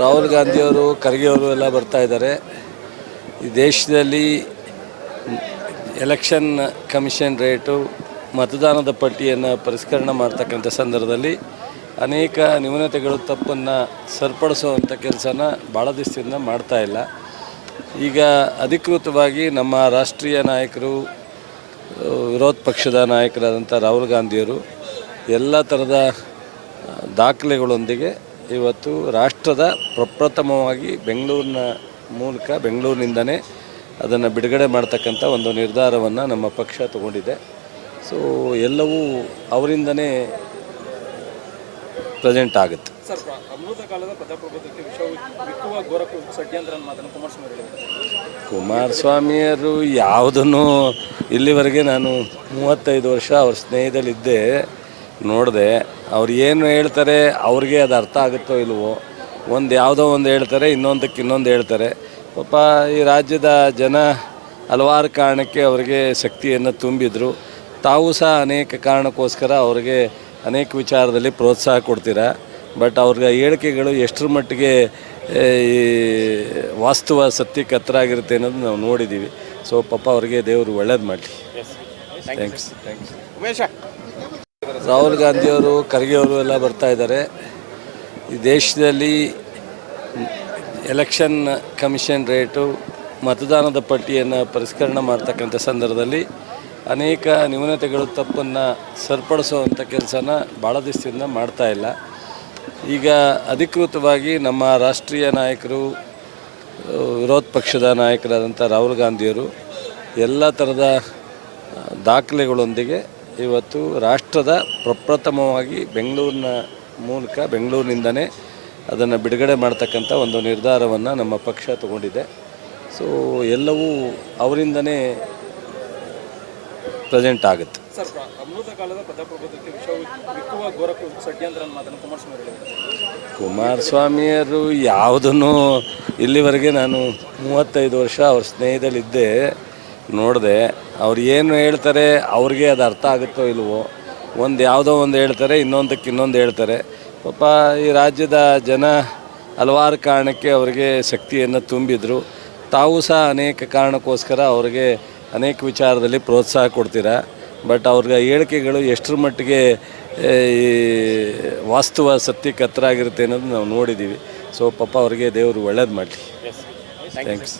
ರಾಹುಲ್ ಗಾಂಧಿಯವರು, ಖರ್ಗೆ ಅವರು ಎಲ್ಲ ಬರ್ತಾ ಇದ್ದಾರೆ. ಈ ದೇಶದಲ್ಲಿ ಎಲೆಕ್ಷನ್ ಕಮಿಷನ್ ರೇಟು, ಮತದಾನದ ಪಟ್ಟಿಯನ್ನು ಪರಿಷ್ಕರಣೆ ಮಾಡ್ತಕ್ಕಂಥ ಸಂದರ್ಭದಲ್ಲಿ ಅನೇಕ ನ್ಯೂನತೆಗಳು, ತಪ್ಪನ್ನು ಸರಿಪಡಿಸುವಂಥ ಕೆಲಸನ ಭಾಳ ದಿವಸದಿಂದ ಮಾಡ್ತಾ ಇಲ್ಲ. ಈಗ ಅಧಿಕೃತವಾಗಿ ನಮ್ಮ ರಾಷ್ಟ್ರೀಯ ನಾಯಕರು, ವಿರೋಧ ಪಕ್ಷದ ನಾಯಕರಾದಂಥ ರಾಹುಲ್ ಗಾಂಧಿಯವರು ಎಲ್ಲ ಥರದ ದಾಖಲೆಗಳೊಂದಿಗೆ ಇವತ್ತು ರಾಷ್ಟ್ರದ ಪ್ರಪ್ರಥಮವಾಗಿ ಬೆಂಗಳೂರಿನಿಂದನೇ ಅದನ್ನು ಬಿಡುಗಡೆ ಮಾಡ್ತಕ್ಕಂಥ ಒಂದು ನಿರ್ಧಾರವನ್ನು ನಮ್ಮ ಪಕ್ಷ ತಗೊಂಡಿದೆ. ಸೊ ಎಲ್ಲವೂ ಅವರಿಂದನೇ ಪ್ರೆಸೆಂಟ್ ಆಗುತ್ತೆ. ಸರ್, ಅಮೃತ ಕಾಲದ ಪ್ರಜಾಪ್ರಭುತ್ವಕ್ಕೆ ವಿಶ್ವ ಘೋರ ಷಡ್ಯಂತ್ರ ಮಾತನ್ನು ಕುಮಾರಸ್ವಾಮಿಯವರು ಯಾವುದನ್ನು ಇಲ್ಲಿವರೆಗೆ ನಾನು 35 ವರ್ಷ ಅವ್ರ ಸ್ನೇಹಿತಲಿದ್ದೆ, ನೋಡಿದೆ. ಅವ್ರು ಏನು ಹೇಳ್ತಾರೆ ಅವ್ರಿಗೆ ಅದು ಅರ್ಥ ಆಗುತ್ತೋ ಇಲ್ವೋ. ಯಾವುದೋ ಒಂದು ಹೇಳ್ತಾರೆ, ಇನ್ನೊಂದಕ್ಕೆ ಇನ್ನೊಂದು ಹೇಳ್ತಾರೆ. ಪಾಪ ಈ ರಾಜ್ಯದ ಜನ ಹಲವಾರು ಕಾರಣಕ್ಕೆ ಅವರಿಗೆ ಶಕ್ತಿಯನ್ನು ತುಂಬಿದ್ರು. ತಾವು ಸಹ ಅನೇಕ ಕಾರಣಕ್ಕೋಸ್ಕರ ಅವ್ರಿಗೆ ಅನೇಕ ವಿಚಾರದಲ್ಲಿ ಪ್ರೋತ್ಸಾಹ ಕೊಡ್ತೀರಾ. ಬಟ್ ಅವ್ರಿಗೆ ಹೇಳಿಕೆಗಳು ಎಷ್ಟರ ಮಟ್ಟಿಗೆ ಈ ವಾಸ್ತವ ಸತ್ಯಕ್ಕೆ ಹತ್ರ ಆಗಿರುತ್ತೆ ಅನ್ನೋದು ನಾವು ನೋಡಿದ್ದೀವಿ. ಸೊ ಪಾಪ ಅವ್ರಿಗೆ ದೇವರು ಒಳ್ಳೇದು ಮಾಡಲಿ. ಥ್ಯಾಂಕ್ಸ್. ರಾಹುಲ್ ಗಾಂಧಿಯವರು, ಖರ್ಗೆ ಅವರು ಎಲ್ಲ ಬರ್ತಾ ಇದ್ದಾರೆ. ಈ ದೇಶದಲ್ಲಿ ಎಲೆಕ್ಷನ್ ಕಮಿಷನ್ ರೇಟು, ಮತದಾನದ ಪಟ್ಟಿಯನ್ನು ಪರಿಷ್ಕರಣೆ ಮಾಡ್ತಕ್ಕಂಥ ಸಂದರ್ಭದಲ್ಲಿ ಅನೇಕ ನ್ಯೂನತೆಗಳು, ತಪ್ಪನ್ನು ಸರಿಪಡಿಸುವಂಥ ಕೆಲಸನ ಭಾಳ ದಿವಸದಿಂದ ಮಾಡ್ತಾ ಇಲ್ಲ. ಈಗ ಅಧಿಕೃತವಾಗಿ ನಮ್ಮ ರಾಷ್ಟ್ರೀಯ ನಾಯಕರು, ವಿರೋಧ ಪಕ್ಷದ ನಾಯಕರಾದಂಥ ರಾಹುಲ್ ಗಾಂಧಿಯವರು ಎಲ್ಲ ಥರದ ದಾಖಲೆಗಳೊಂದಿಗೆ ಇವತ್ತು ರಾಷ್ಟ್ರದ ಪ್ರಪ್ರಥಮವಾಗಿ ಬೆಂಗಳೂರಿನಿಂದನೇ ಅದನ್ನು ಬಿಡುಗಡೆ ಮಾಡ್ತಕ್ಕಂಥ ಒಂದು ನಿರ್ಧಾರವನ್ನು ನಮ್ಮ ಪಕ್ಷ ತಗೊಂಡಿದೆ. ಸೊ ಎಲ್ಲವೂ ಅವರಿಂದನೇ ಪ್ರೆಸೆಂಟ್ ಆಗುತ್ತೆ. ಸರ್, ಅಮೃತ ಕಾಲದ ಪ್ರಜಾಪ್ರಭುತ್ವಕ್ಕೆ ವಿಶ್ವ ಘೋರ ಷಡ್ಯಂತ್ರ ಮಾತನ್ನು ಕುಮಾರಸ್ವಾಮಿಯವರು ಯಾವುದನ್ನು ಇಲ್ಲಿವರೆಗೆ ನಾನು 35 ವರ್ಷ ಅವ್ರ ಸ್ನೇಹಿತಲಿದ್ದೆ, ನೋಡಿದೆ. ಅವ್ರು ಏನು ಹೇಳ್ತಾರೆ ಅವ್ರಿಗೆ ಅದು ಅರ್ಥ ಆಗುತ್ತೋ ಇಲ್ವೋ. ಯಾವುದೋ ಒಂದು ಹೇಳ್ತಾರೆ, ಇನ್ನೊಂದಕ್ಕೆ ಇನ್ನೊಂದು ಹೇಳ್ತಾರೆ. ಪಾಪ ಈ ರಾಜ್ಯದ ಜನ ಹಲವಾರು ಕಾರಣಕ್ಕೆ ಅವರಿಗೆ ಶಕ್ತಿಯನ್ನು ತುಂಬಿದ್ರು. ತಾವು ಸಹ ಅನೇಕ ಕಾರಣಕ್ಕೋಸ್ಕರ ಅವ್ರಿಗೆ ಅನೇಕ ವಿಚಾರದಲ್ಲಿ ಪ್ರೋತ್ಸಾಹ ಕೊಡ್ತೀರಾ. ಬಟ್ ಅವ್ರಿಗೆ ಹೇಳಿಕೆಗಳು ಎಷ್ಟರ ಮಟ್ಟಿಗೆ ಈ ವಾಸ್ತವ ಸತ್ಯಕ್ಕೆ ಹತ್ರ ಆಗಿರುತ್ತೆ ಅನ್ನೋದು ನಾವು ನೋಡಿದ್ದೀವಿ. ಸೊ ಪಾಪ ಅವ್ರಿಗೆ ದೇವರು ಒಳ್ಳೇದು ಮಾಡಲಿ. ಥ್ಯಾಂಕ್ಸ್.